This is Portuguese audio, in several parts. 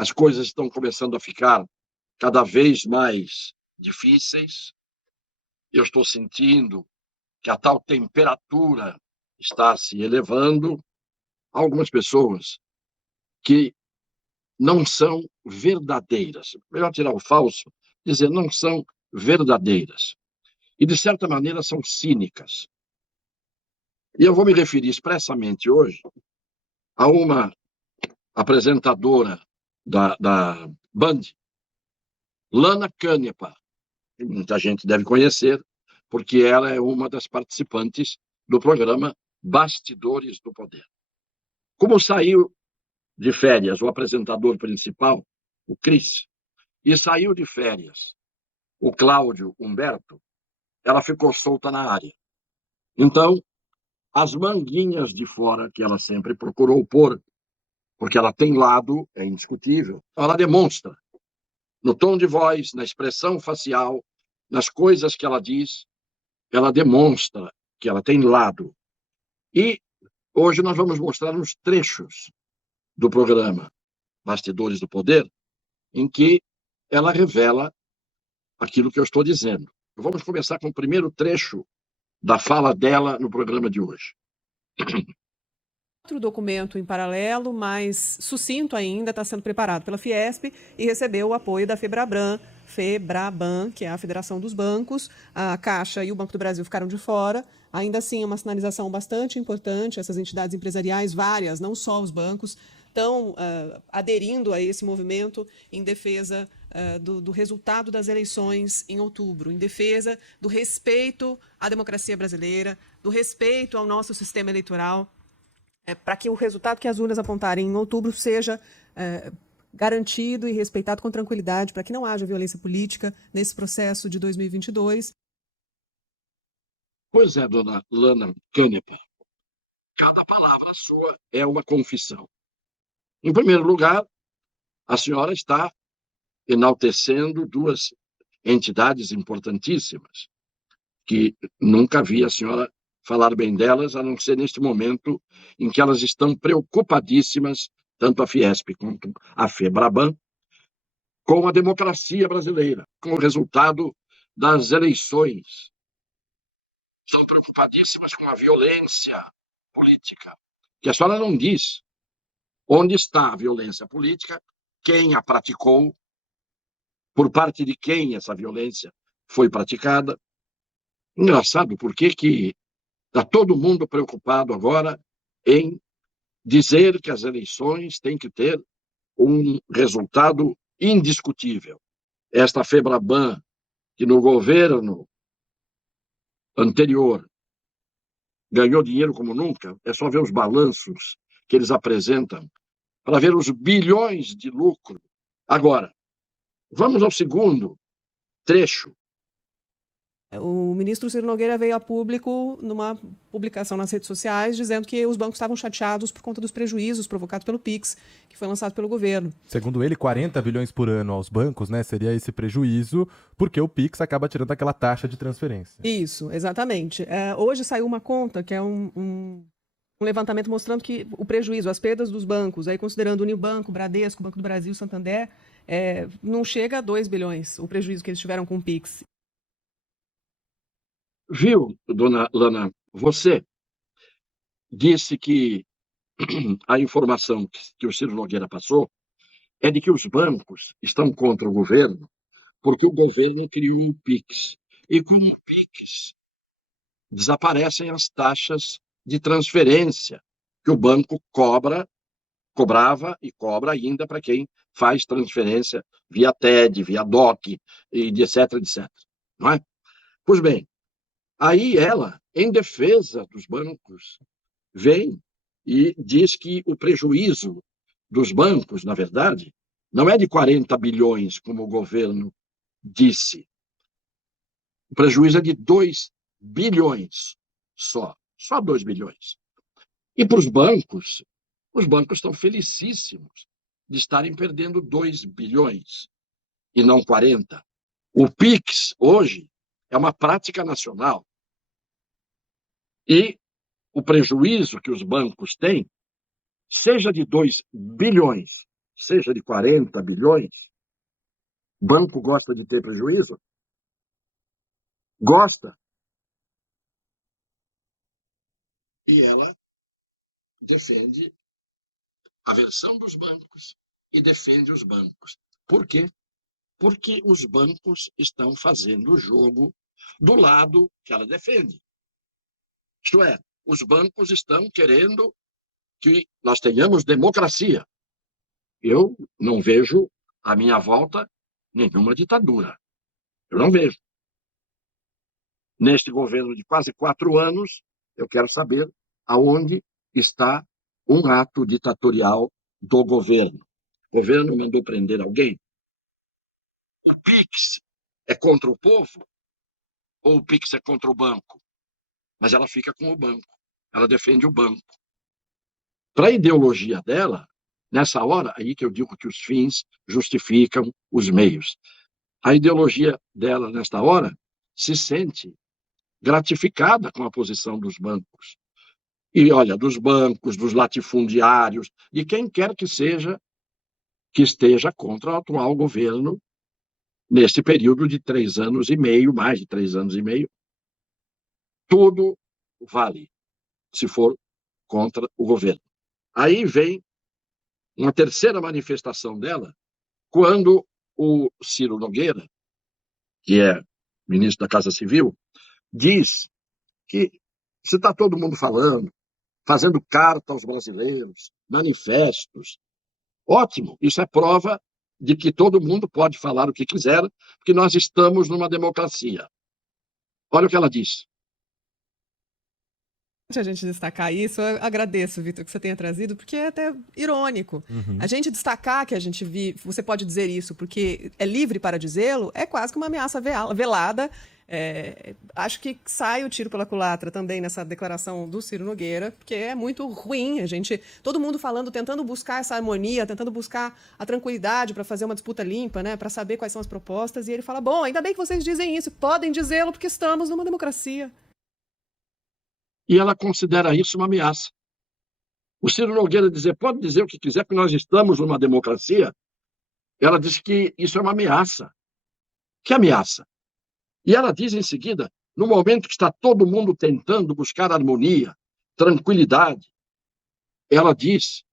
as coisas estão começando a ficar cada vez mais difíceis. Eu estou sentindo que a tal temperatura está se elevando. Algumas pessoas que não são verdadeiras, melhor tirar o falso, dizer não são verdadeiras. E, de certa maneira, são cínicas. E eu vou me referir expressamente hoje a uma apresentadora da Band, Lana Canepa. Muita gente deve conhecer, porque ela é uma das participantes do programa Bastidores do Poder. Como saiu de férias o apresentador principal, o Cris, e saiu de férias o Cláudio Humberto, ela ficou solta na área. Então, as manguinhas de fora que ela sempre procurou pôr, porque ela tem lado, é indiscutível, ela demonstra no tom de voz, na expressão facial, nas coisas que ela diz, ela demonstra que ela tem lado. E hoje nós vamos mostrar uns trechos do programa Bastidores do Poder, em que ela revela aquilo que eu estou dizendo. Vamos começar com o primeiro trecho da fala dela no programa de hoje. Outro documento em paralelo, mais sucinto ainda, está sendo preparado pela Fiesp e recebeu o apoio da FEBRABAN, que é a Federação dos Bancos. A Caixa e o Banco do Brasil ficaram de fora. Ainda assim, é uma sinalização bastante importante. Essas entidades empresariais, várias, não só os bancos, estão aderindo a esse movimento em defesa do resultado das eleições em outubro, em defesa do respeito à democracia brasileira, do respeito ao nosso sistema eleitoral, para que o resultado que as urnas apontarem em outubro seja garantido e respeitado com tranquilidade, para que não haja violência política nesse processo de 2022. Pois é, dona Lana Canepa, cada palavra sua é uma confissão. Em primeiro lugar, a senhora está enaltecendo duas entidades importantíssimas, que nunca vi a senhora falar bem delas, a não ser neste momento em que elas estão preocupadíssimas, tanto a Fiesp quanto a FEBRABAN, com a democracia brasileira, com o resultado das eleições. Estão preocupadíssimas com a violência política, que a senhora não diz onde está a violência política, quem a praticou, por parte de quem essa violência foi praticada. Engraçado, por que está todo mundo preocupado agora em dizer que as eleições têm que ter um resultado indiscutível. Esta FEBRABAN, que no governo anterior ganhou dinheiro como nunca, é só ver os balanços que eles apresentam para ver os bilhões de lucro. Agora, vamos ao segundo trecho. O ministro Ciro Nogueira veio a público numa publicação nas redes sociais dizendo que os bancos estavam chateados por conta dos prejuízos provocados pelo PIX, que foi lançado pelo governo. Segundo ele, 40 bilhões por ano aos bancos, né, seria esse prejuízo, porque o PIX acaba tirando aquela taxa de transferência. Isso, exatamente. Hoje saiu uma conta, que é um levantamento mostrando que o prejuízo, as perdas dos bancos, aí considerando Unibanco, Bradesco, Banco do Brasil, Santander, não chega a 2 bilhões o prejuízo que eles tiveram com o PIX. Viu, dona Lana, você disse que a informação que o Ciro Nogueira passou é de que os bancos estão contra o governo porque o governo criou o PIX. E com o PIX desaparecem as taxas de transferência que o banco cobrava e cobra ainda para quem faz transferência via TED, via DOC, e etc, etc. Não é? Pois bem, aí ela, em defesa dos bancos, vem e diz que o prejuízo dos bancos, na verdade, não é de 40 bilhões, como o governo disse. O prejuízo é de 2 bilhões só 2 bilhões. E para os bancos estão felicíssimos de estarem perdendo 2 bilhões e não 40. O PIX, hoje, é uma prática nacional. E o prejuízo que os bancos têm, seja de 2 bilhões, seja de 40 bilhões, banco gosta de ter prejuízo? Gosta. E ela defende a versão dos bancos e defende os bancos. Por quê? Porque os bancos estão fazendo o jogo do lado que ela defende. Isto é, os bancos estão querendo que nós tenhamos democracia. Eu não vejo à minha volta nenhuma ditadura. Eu não vejo. Neste governo de quase 4 anos, eu quero saber aonde está um ato ditatorial do governo. O governo mandou prender alguém? O PIX é contra o povo ou o PIX é contra o banco? Mas ela fica com o banco. Ela defende o banco. Para a ideologia dela, nessa hora, aí que eu digo que os fins justificam os meios. A ideologia dela, nesta hora, se sente gratificada com a posição dos bancos. E, olha, dos bancos, dos latifundiários, de quem quer que seja que esteja contra o atual governo neste período de 3 anos e meio, mais de 3 anos e meio. Tudo vale se for contra o governo. Aí vem uma terceira manifestação dela, quando o Ciro Nogueira, que é ministro da Casa Civil, diz que se está todo mundo falando, fazendo carta aos brasileiros, manifestos, ótimo, isso é prova de que todo mundo pode falar o que quiser, porque nós estamos numa democracia. Olha o que ela diz. A gente destacar isso, eu agradeço, Vitor, que você tenha trazido, porque é até irônico. A gente destacar que a gente você pode dizer isso, porque é livre para dizê-lo, é quase que uma ameaça velada. Acho que sai o tiro pela culatra também nessa declaração do Ciro Nogueira, porque é muito ruim todo mundo falando, tentando buscar essa harmonia, tentando buscar a tranquilidade para fazer uma disputa limpa, né, para saber quais são as propostas, e ele fala, bom, ainda bem que vocês dizem isso, podem dizê-lo porque estamos numa democracia. E ela considera isso uma ameaça. O Ciro Nogueira dizer, pode dizer o que quiser, porque nós estamos numa democracia. Ela diz que isso é uma ameaça. Que ameaça? E ela diz em seguida, no momento que está todo mundo tentando buscar harmonia, tranquilidade, ela diz,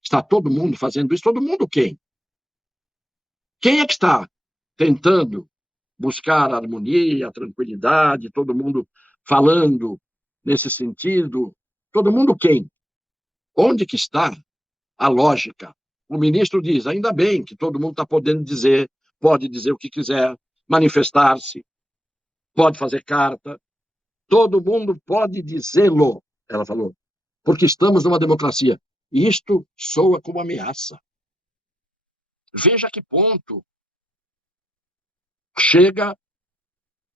está todo mundo fazendo isso, todo mundo quem? Quem é que está tentando buscar harmonia, tranquilidade, todo mundo falando nesse sentido? Todo mundo quem? Onde que está a lógica? O ministro diz, ainda bem que todo mundo está podendo dizer, pode dizer o que quiser, manifestar-se, pode fazer carta, todo mundo pode dizê-lo, ela falou, porque estamos numa democracia. E isto soa como ameaça. Veja que ponto chega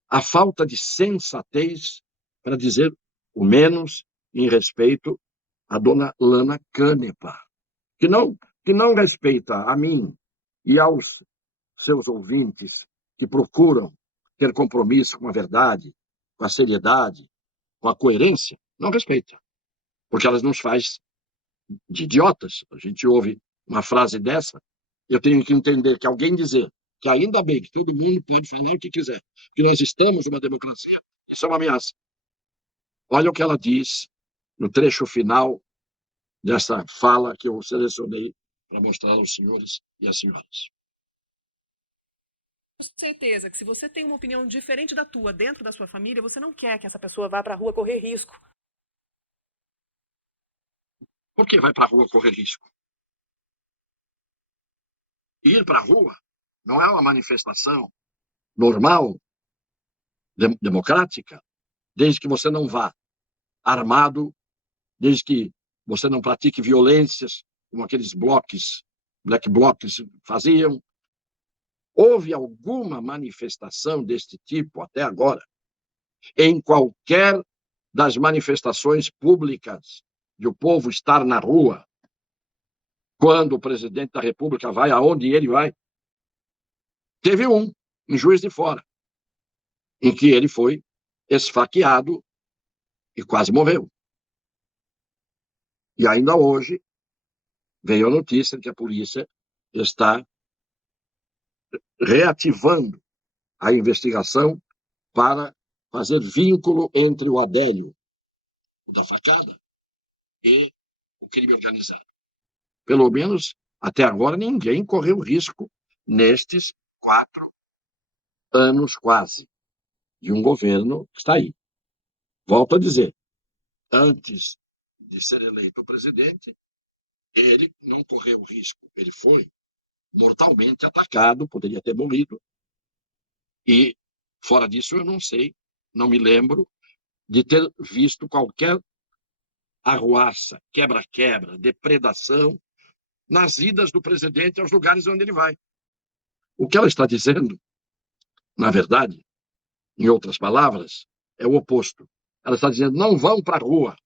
a falta de sensatez, para dizer o menos, em respeito à dona Lana Canepa, que não respeita a mim e aos seus ouvintes que procuram ter compromisso com a verdade, com a seriedade, com a coerência, não respeita, porque elas nos faz de idiotas. A gente ouve uma frase dessa, eu tenho que entender que alguém dizer que ainda bem que todo mundo pode falar o que quiser, que nós estamos numa democracia, isso é uma ameaça. Olha o que ela diz no trecho final dessa fala que eu selecionei para mostrar aos senhores e às senhoras. Com certeza que se você tem uma opinião diferente da tua dentro da sua família, você não quer que essa pessoa vá para a rua correr risco. Por que vai para a rua correr risco? Ir para a rua não é uma manifestação normal, democrática, desde que você não vá armado, desde que você não pratique violências, como aqueles black blocs faziam. Houve alguma manifestação deste tipo até agora? Em qualquer das manifestações públicas de o povo estar na rua, quando o presidente da República vai aonde ele vai? Teve um, em Juiz de Fora, em que ele foi esfaqueado e quase morreu. E ainda hoje veio a notícia de que a polícia está reativando a investigação para fazer vínculo entre o Adélio, o da facada, e o crime organizado. Pelo menos, até agora, ninguém correu risco nestes 4 anos quase de um governo que está aí. Volto a dizer, antes de ser eleito presidente, ele não correu risco. Ele foi mortalmente atacado, poderia ter morrido. E, fora disso, eu não sei, não me lembro de ter visto qualquer arruaça, quebra-quebra, depredação nas idas do presidente aos lugares onde ele vai. O que ela está dizendo, na verdade, em outras palavras, é o oposto. Ela está dizendo, não vão para a rua,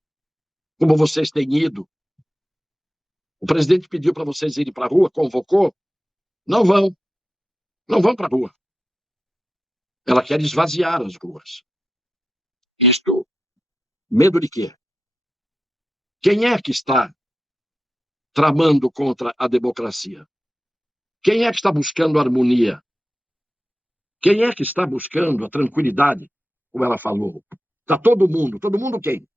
como vocês têm ido. O presidente pediu para vocês irem para a rua, convocou. Não vão. Não vão para a rua. Ela quer esvaziar as ruas. Isto, medo de quê? Quem é que está tramando contra a democracia? Quem é que está buscando harmonia? Quem é que está buscando a tranquilidade, como ela falou? Está todo mundo quem?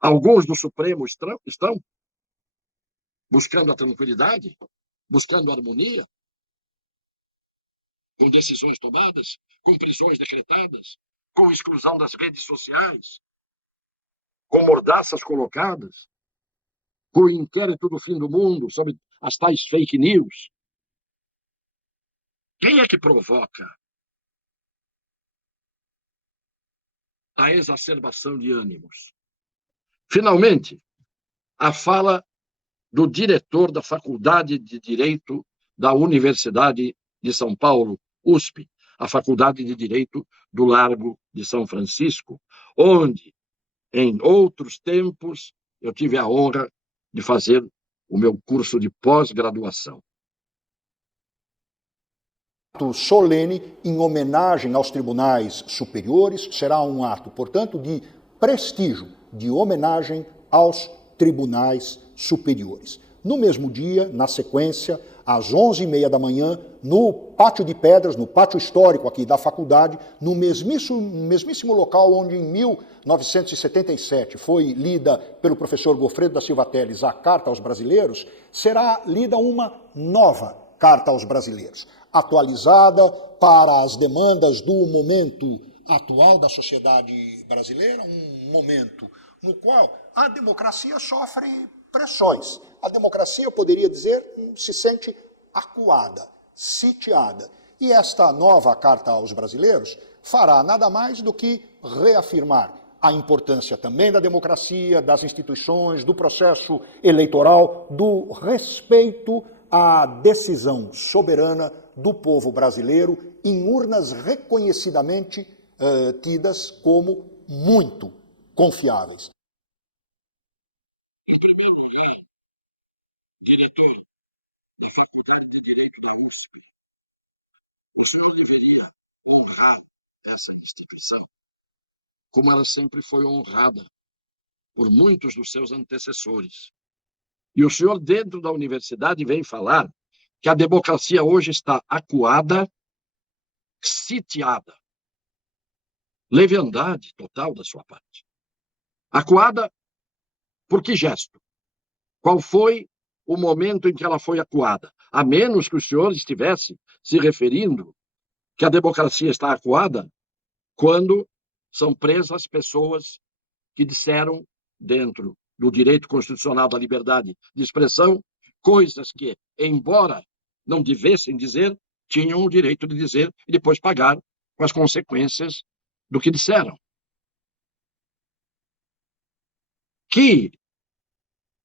Alguns do Supremo estão buscando a tranquilidade, buscando a harmonia, com decisões tomadas, com prisões decretadas, com exclusão das redes sociais, com mordaças colocadas, com o inquérito do fim do mundo sobre as tais fake news. Quem é que provoca a exacerbação de ânimos? Finalmente, a fala do diretor da Faculdade de Direito da Universidade de São Paulo, USP, a Faculdade de Direito do Largo de São Francisco, onde, em outros tempos, eu tive a honra de fazer o meu curso de pós-graduação. Ato solene em homenagem aos tribunais superiores, será um ato, portanto, de prestígio, de homenagem aos tribunais superiores. No mesmo dia, na sequência, às 11h30 da manhã, no Pátio de Pedras, no pátio histórico aqui da faculdade, no mesmíssimo local onde em 1977 foi lida pelo professor Goffredo da Silva Telles a Carta aos Brasileiros, será lida uma nova Carta aos Brasileiros, atualizada para as demandas do momento atual da sociedade brasileira, um momento no qual a democracia sofre pressões. A democracia, eu poderia dizer, se sente acuada, sitiada. E esta nova Carta aos Brasileiros fará nada mais do que reafirmar a importância também da democracia, das instituições, do processo eleitoral, do respeito à decisão soberana do povo brasileiro em urnas reconhecidamente tidas como muito confiáveis. Em primeiro lugar, diretor da Faculdade de Direito da USP, o senhor deveria honrar essa instituição, como ela sempre foi honrada por muitos dos seus antecessores. E o senhor, dentro da universidade, vem falar que a democracia hoje está acuada, sitiada. Leviandade total da sua parte. Acuada por que gesto? Qual foi o momento em que ela foi acuada? A menos que o senhor estivesse se referindo que a democracia está acuada quando são presas pessoas que disseram, dentro do direito constitucional da liberdade de expressão, coisas que, embora não devessem dizer, tinham o direito de dizer e depois pagar com as consequências do que disseram. Que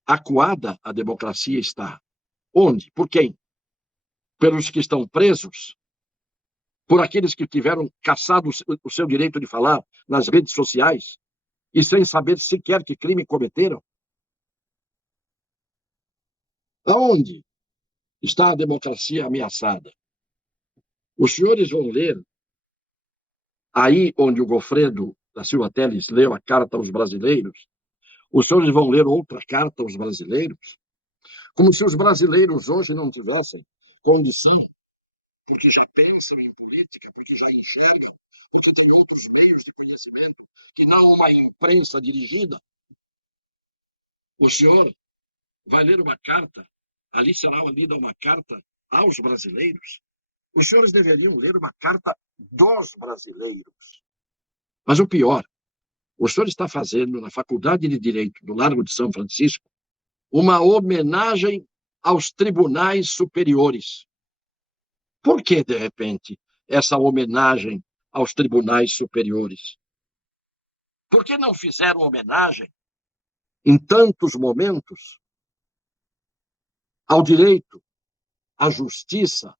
acuada a democracia está? Onde? Por quem? Pelos que estão presos? Por aqueles que tiveram caçado o seu direito de falar nas redes sociais e sem saber sequer que crime cometeram? Aonde está a democracia ameaçada? Os senhores vão ler, aí onde o Goffredo da Silva Telles leu a Carta aos Brasileiros, os senhores vão ler outra carta aos brasileiros, Como se os brasileiros hoje não tivessem condição, porque já pensam em política, porque já enxergam, porque tem outros meios de conhecimento que não uma imprensa dirigida. O senhor vai ler uma carta, ali será lida uma carta aos brasileiros. Os senhores deveriam ler uma carta dos brasileiros. Mas o pior, o senhor está fazendo na Faculdade de Direito do Largo de São Francisco uma homenagem aos tribunais superiores. Por que, de repente, essa homenagem aos tribunais superiores? Por que não fizeram homenagem, em tantos momentos, ao direito, à justiça,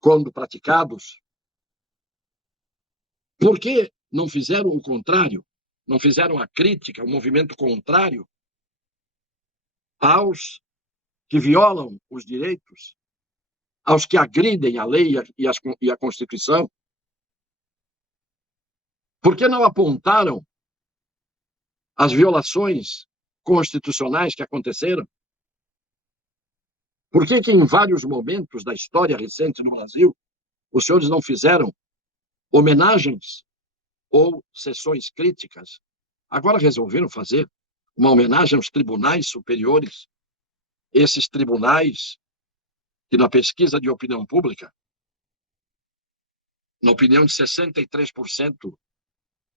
quando praticados? Por que não fizeram o contrário? Não fizeram a crítica, o movimento contrário aos que violam os direitos, aos que agridem a lei e a Constituição? Por que não apontaram as violações constitucionais que aconteceram? Por que em vários momentos da história recente no Brasil, os senhores não fizeram homenagens ou sessões críticas? Agora resolveram fazer uma homenagem aos tribunais superiores, esses tribunais que, na pesquisa de opinião pública, na opinião de 63%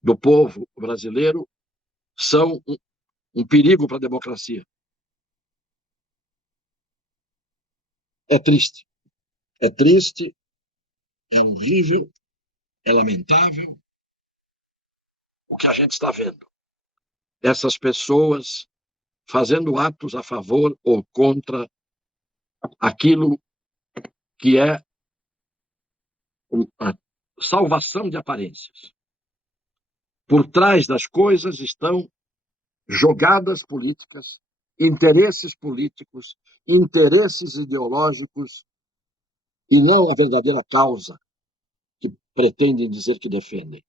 do povo brasileiro, são um perigo para a democracia. É triste. É triste, é horrível, é lamentável o que a gente está vendo. Essas pessoas fazendo atos a favor ou contra aquilo que é a salvação de aparências. Por trás das coisas estão jogadas políticas, interesses políticos, interesses ideológicos, e não a verdadeira causa que pretendem dizer que defendem.